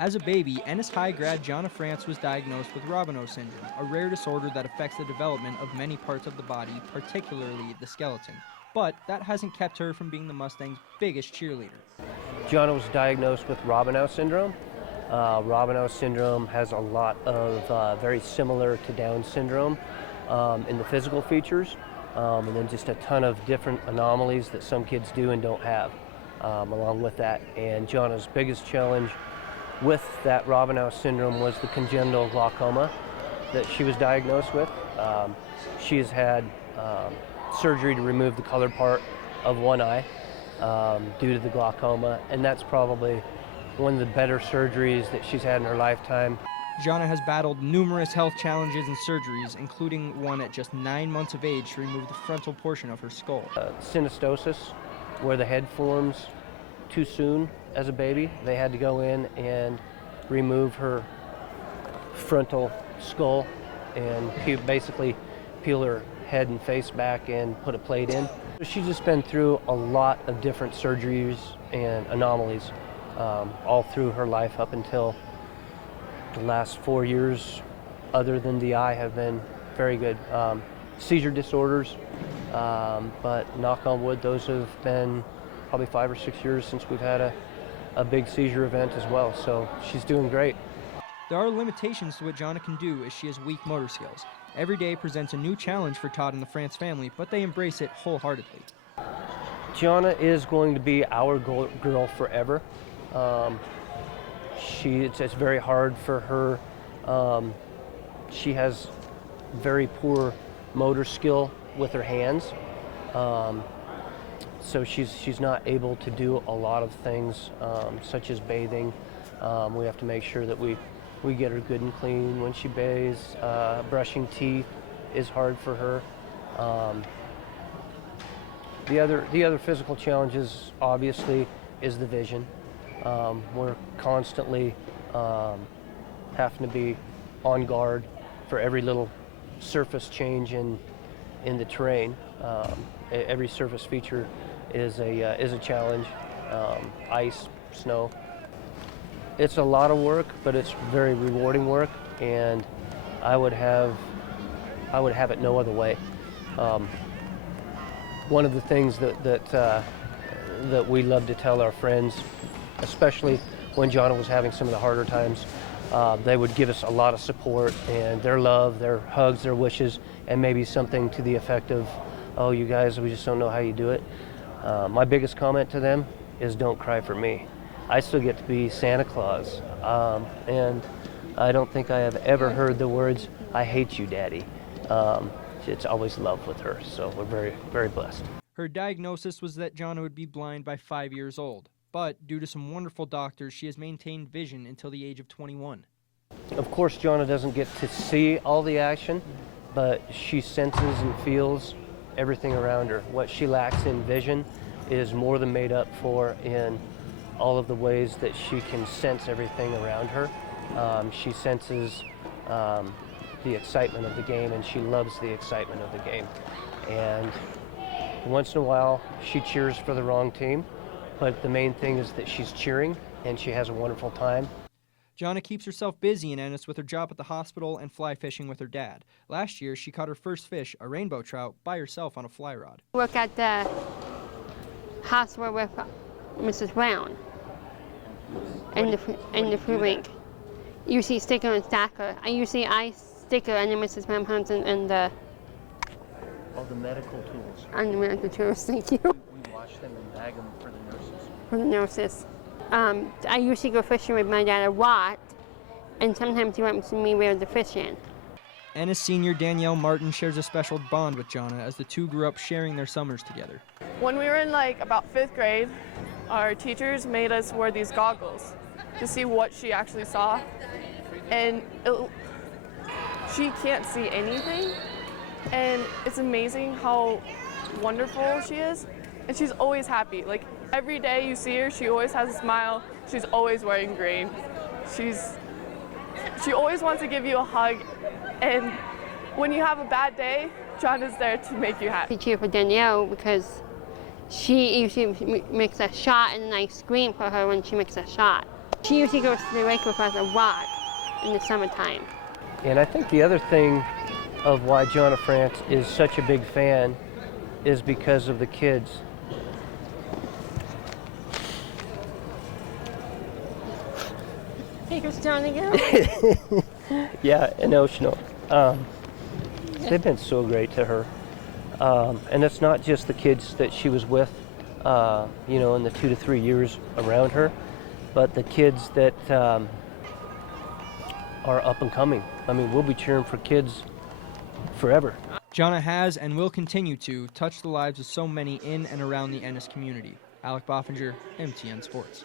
As a baby, Ennis High grad Jahnna France was diagnosed with Robinow syndrome, a rare disorder that affects the development of many parts of the body, particularly the skeleton. But that hasn't kept her from being the Mustangs' biggest cheerleader. Jahnna was diagnosed with Robinow syndrome. Robinow syndrome has a lot of very similar to Down syndrome in the physical features, and then just a ton of different anomalies that some kids do and don't have along with that. And Jahnna's biggest challenge with that Robinow syndrome was the congenital glaucoma that she was diagnosed with. She has had surgery to remove the colored part of one eye due to the glaucoma, and that's probably one of the better surgeries that she's had in her lifetime. Jahnna has battled numerous health challenges and surgeries, including one at just 9 months of age to remove the frontal portion of her skull. Synostosis, where the head forms too soon as a baby. They had to go in and remove her frontal skull and basically peel her head and face back and put a plate in. She's just been through a lot of different surgeries and anomalies all through her life up until the last 4 years, other than the eye, have been very good. Seizure disorders, but knock on wood, those have been probably 5 or 6 years since we've had a big seizure event as well, so she's doing great. There are limitations to what Jahnna can do as she has weak motor skills. Every day presents a new challenge for Todd and the France family, but they embrace it wholeheartedly. Jahnna is going to be our girl forever. It's very hard for her. She has very poor motor skill with her hands. So she's not able to do a lot of things, such as bathing. We have to make sure that we get her good and clean when she bathes. Brushing teeth is hard for her. The other physical challenges, obviously, is the vision. We're constantly having to be on guard for every little surface change in the terrain. Every surface feature is a challenge. Ice, snow. It's a lot of work, but it's very rewarding work, and I would have it no other way. One of the things that we love to tell our friends, especially when Jahnna was having some of the harder times, they would give us a lot of support and their love, their hugs, their wishes, and maybe something to the effect of, "Oh, you guys, we just don't know how you do it." My biggest comment to them is, "Don't cry for me. I still get to be Santa Claus." And I don't think I have ever heard the words, "I hate you, Daddy." It's always love with her, so we're very, very blessed. Her diagnosis was that Jahnna would be blind by 5 years old, but due to some wonderful doctors, she has maintained vision until the age of 21. Of course, Jahnna doesn't get to see all the action, but she senses and feels everything around her. What she lacks in vision is more than made up for in all of the ways that she can sense everything around her. She senses the excitement of the game, and she loves the excitement of the game. And once in a while, she cheers for the wrong team, but the main thing is that she's cheering, and she has a wonderful time. Jahnna keeps herself busy in Ennis with her job at the hospital and fly fishing with her dad. Last year, she caught her first fish, a rainbow trout, by herself on a fly rod. I work at the hospital with Mrs. Brown in the food rink. Usually sticker and stacker. I sticker and then Mrs. Brown comes in the... All the medical tools. And the medical tools, thank you. We wash them and bag them for the nurses. For the nurses. I usually go fishing with my dad a lot, and sometimes he wants me where the fish in. Ennis senior Danielle Martin shares a special bond with Jahnna as the two grew up sharing their summers together. When we were in about 5th grade, our teachers made us wear these goggles to see what she actually saw. And she can't see anything. And it's amazing how wonderful she is. And she's always happy. Like every day you see her, she always has a smile. She's always wearing green. She always wants to give you a hug. And when you have a bad day, Jahnna's there to make you happy. I cheer for Danielle because she usually makes a shot, and I scream for her when she makes a shot. She usually goes to the lake with us a lot in the summertime. And I think the other thing of why Jahnna France is such a big fan is because of the kids. Hey, Christian again. Yeah, emotional. They've been so great to her. And it's not just the kids that she was with, in the 2 to 3 years around her, but the kids that are up and coming. I mean, we'll be cheering for kids forever. Jahnna has and will continue to touch the lives of so many in and around the Ennis community. Alec Boffinger, MTN Sports.